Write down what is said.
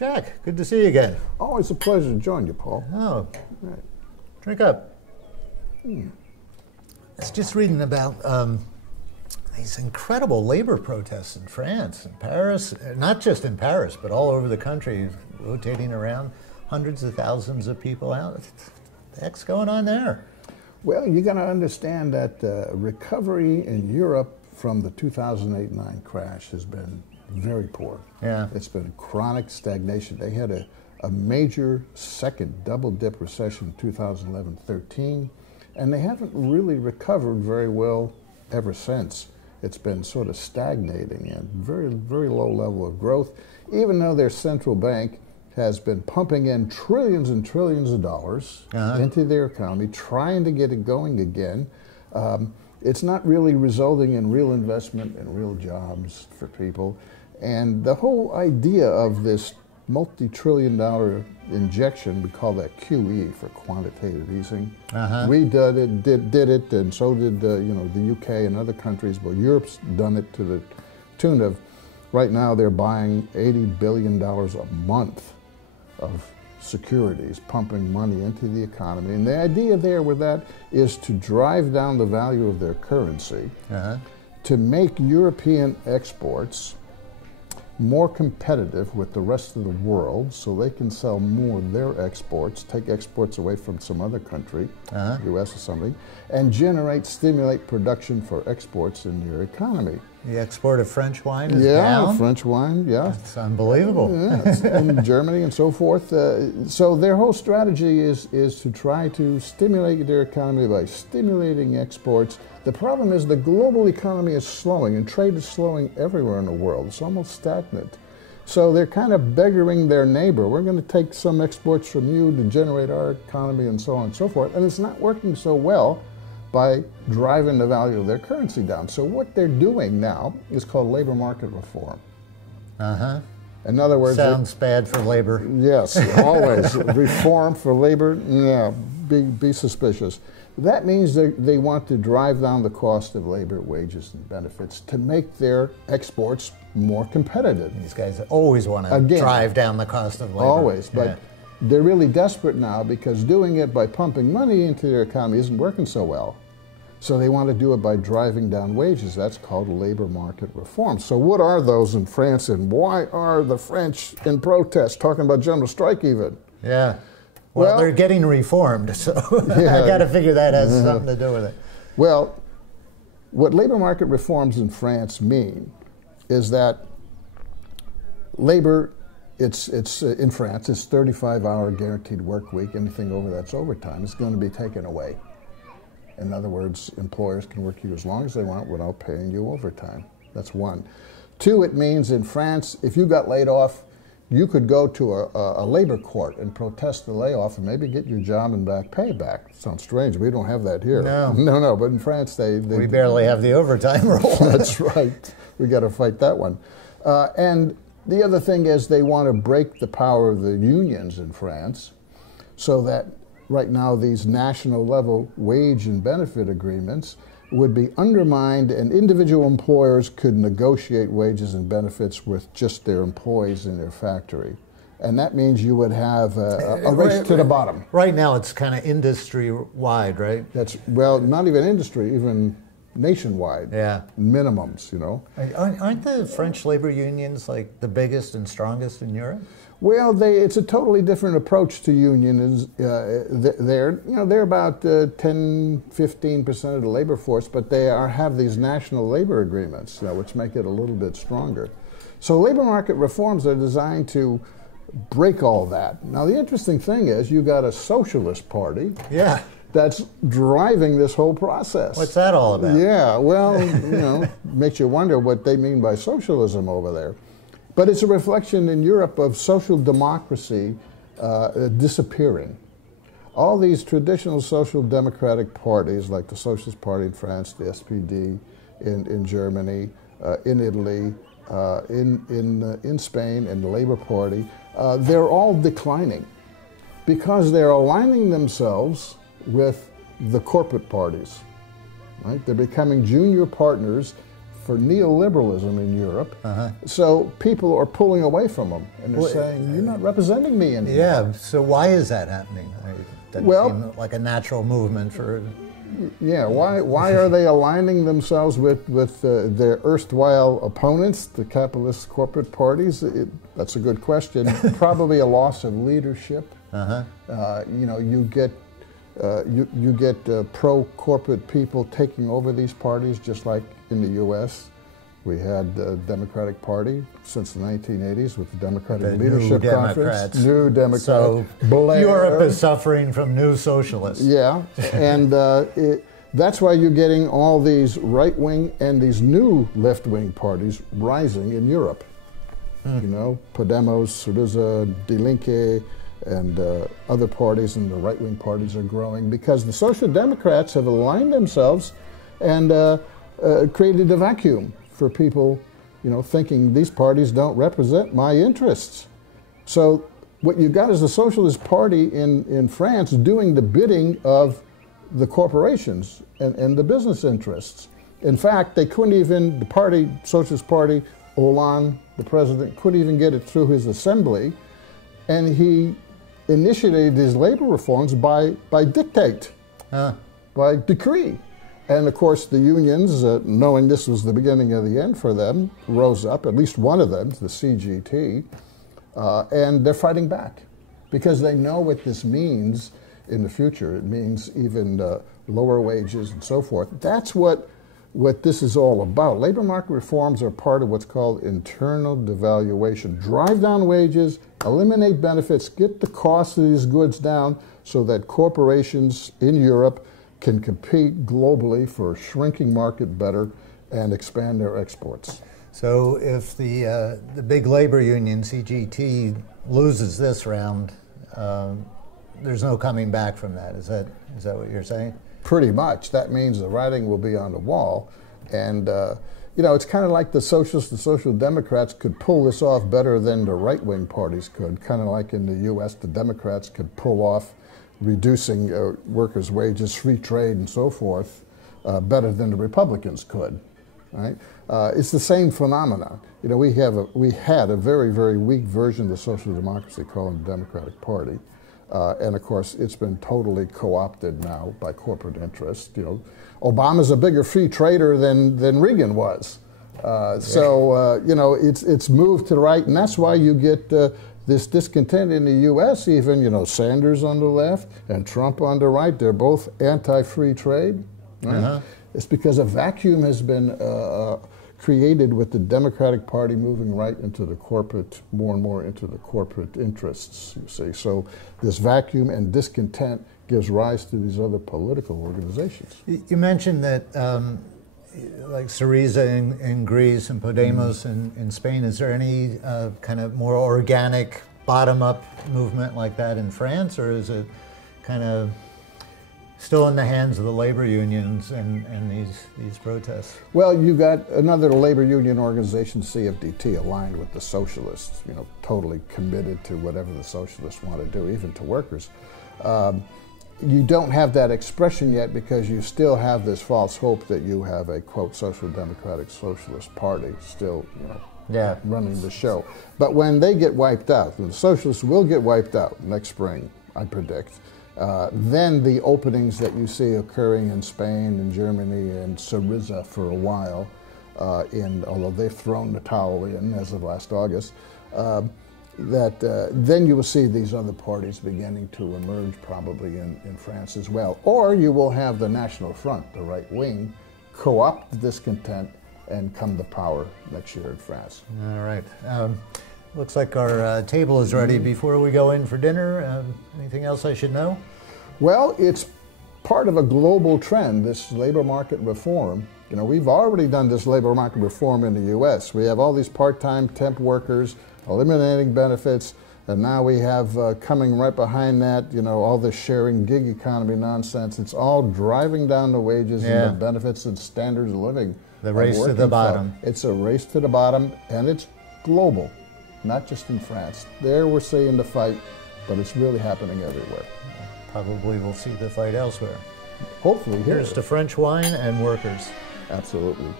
Jack, good to see you again. Always a pleasure to join you, Paul. Oh, Right. drink up. I was just reading about these incredible labor protests in France and Paris, not just in Paris, but all over the country, rotating around, hundreds of thousands of people out. What the heck's going on there? Well, you got to understand that recovery in Europe from the 2008-9 crash has been very poor. Yeah. It's been chronic stagnation. They had a major second double-dip recession in 2011-13, and they haven't really recovered very well ever since. It's been sort of stagnating and very, very low level of growth, even though their central bank has been pumping in trillions and trillions of dollars into their economy, trying to get it going again. It's not really resulting in real investment and real jobs for people. And the whole idea of this multi-trillion-dollar injection, we call that QE for quantitative easing. We did it, and so did the UK and other countries. But Europe's done it to the tune of, right now they're buying $80 billion a month of securities, pumping money into the economy. And the idea there with that is to drive down the value of their currency, to make European exports more competitive with the rest of the world so they can sell more of their exports, take exports away from some other country, US or something, and stimulate production for exports in your economy. The export of French wine is down? Yeah, French wine, yeah. It's unbelievable. Yeah, in Germany and so forth. So their whole strategy is to try to stimulate their economy by stimulating exports. The problem is the global economy is slowing, and trade is slowing everywhere in the world. It's almost stagnant. So they're kind of beggaring their neighbor. We're going to take some exports from you to generate our economy and so on and so forth. And it's not working so well by driving the value of their currency down. So what they're doing now is called labor market reform. In other words, sounds bad for labor. Yes, always. Reform for labor, yeah, be suspicious. That means they want to drive down the cost of labor, wages, and benefits to make their exports more competitive. These guys always want to drive down the cost of labor. Always, but they're really desperate now because doing it by pumping money into their economy isn't working so well. So they want to do it by driving down wages. That's called labor market reform. So what are those in France, and why are the French in protest, talking about general strike even? Yeah. Well, they're getting reformed, so I got to figure that has something to do with it. Well, what labor market reforms in France mean is that labor, it's in France, it's 35-hour guaranteed work week. Anything over that's overtime is going to be taken away. In other words, employers can work you as long as they want without paying you overtime. That's one. Two, it means in France, if you got laid off, you could go to a labor court and protest the layoff and maybe get your job and back pay back. Sounds strange. We don't have that here. No. But in France, we barely have the overtime rule. That's right. We got to fight that one. And the other thing is they want to break the power of the unions in France, so that right now these national level wage and benefit agreements would be undermined, and individual employers could negotiate wages and benefits with just their employees in their factory. And that means you would have a race to the bottom. Right now it's kind of industry-wide, right? Well, not even industry, even nationwide. Yeah. Minimums, you know. Aren't the French labor unions like the biggest and strongest in Europe? Well, it's a totally different approach to unions. They're about 10–15% of the labor force, but they have these national labor agreements, which make it a little bit stronger. So labor market reforms are designed to break all that. Now, the interesting thing is you got a socialist party. Yeah. That's driving this whole process. What's that all about? Yeah, well, makes you wonder what they mean by socialism over there. But it's a reflection in Europe of social democracy disappearing. All these traditional social democratic parties, like the Socialist Party in France, the SPD in Germany, in Italy, in Spain, and the Labour Party, they're all declining because they're aligning themselves with the corporate parties. Right? They're becoming junior partners for neoliberalism in Europe. So people are pulling away from them, and they're saying, "You're not representing me anymore." Yeah. So why is that happening? It doesn't seem like a natural movement for. Yeah. Why are they aligning themselves with their erstwhile opponents, the capitalist corporate parties? That's a good question. Probably a loss of leadership. You get. You get pro-corporate people taking over these parties, just like in the U.S. We had the Democratic Party since the 1980s with the Democratic Leadership Conference. New Democrats. So Europe is suffering from new socialists. Yeah, and that's why you're getting all these right-wing and these new left-wing parties rising in Europe. You know, Podemos, Syriza, Die Linke, and other parties and the right-wing parties are growing because the Social Democrats have aligned themselves and created a vacuum for people, thinking these parties don't represent my interests. So what you got is the Socialist Party in France doing the bidding of the corporations and the business interests. In fact, they couldn't even, the Socialist Party, Hollande, the president, couldn't even get it through his assembly, and he initiated his labor reforms by dictate, by decree. And of course the unions, knowing this was the beginning of the end for them, rose up, at least one of them, the CGT, and they're fighting back because they know what this means in the future. It means even lower wages and so forth. That's what this is all about. Labor market reforms are part of what's called internal devaluation. Drive down wages, eliminate benefits, get the cost of these goods down so that corporations in Europe can compete globally for a shrinking market better and expand their exports. So if the big labor union, CGT, loses this round, there's no coming back from that. Is that what you're saying? Pretty much. That means the writing will be on the wall. And, it's kind of like the Socialists, the Social Democrats could pull this off better than the right-wing parties could. Kind of like in the U.S., the Democrats could pull off reducing workers' wages, free trade, and so forth better than the Republicans could. Right? It's the same phenomenon. We had a very, very weak version of the social democracy called the Democratic Party. And of course, it's been totally co-opted now by corporate interests. Obama's a bigger free trader than Reagan was. It's moved to the right, and that's why you get this discontent in the U.S. Even Sanders on the left and Trump on the right. They're both anti-free trade. Right? It's because a vacuum has been created with the Democratic Party moving right into the corporate, more and more into the corporate interests, you see. So this vacuum and discontent gives rise to these other political organizations. You mentioned that like Syriza in Greece and Podemos in Spain. Is there any kind of more organic bottom-up movement like that in France, or is it kind of still in the hands of the labor unions and these protests? Well, you got another labor union organization, CFDT, aligned with the socialists, totally committed to whatever the socialists want to do, even to workers. You don't have that expression yet because you still have this false hope that you have a, quote, social democratic socialist party still, running the show. But when they get wiped out, and the socialists will get wiped out next spring, I predict, then the openings that you see occurring in Spain and Germany and Syriza for a while, although they've thrown the towel in as of last August, then you will see these other parties beginning to emerge probably in France as well. Or you will have the National Front, the right wing, co-opt the discontent and come to power next year in France. All right. Looks like our table is ready. Before we go in for dinner, anything else I should know? Well, it's part of a global trend, this labor market reform. We've already done this labor market reform in the U.S. We have all these part-time temp workers eliminating benefits, and now we have coming right behind that, all this sharing gig economy nonsense. It's all driving down the wages and the benefits and standards of living. The race to the bottom. It's a race to the bottom, and it's global, not just in France. There we're seeing the fight, but it's really happening everywhere. Probably we'll see the fight elsewhere. Hopefully here. Here's to French wine and workers. Absolutely.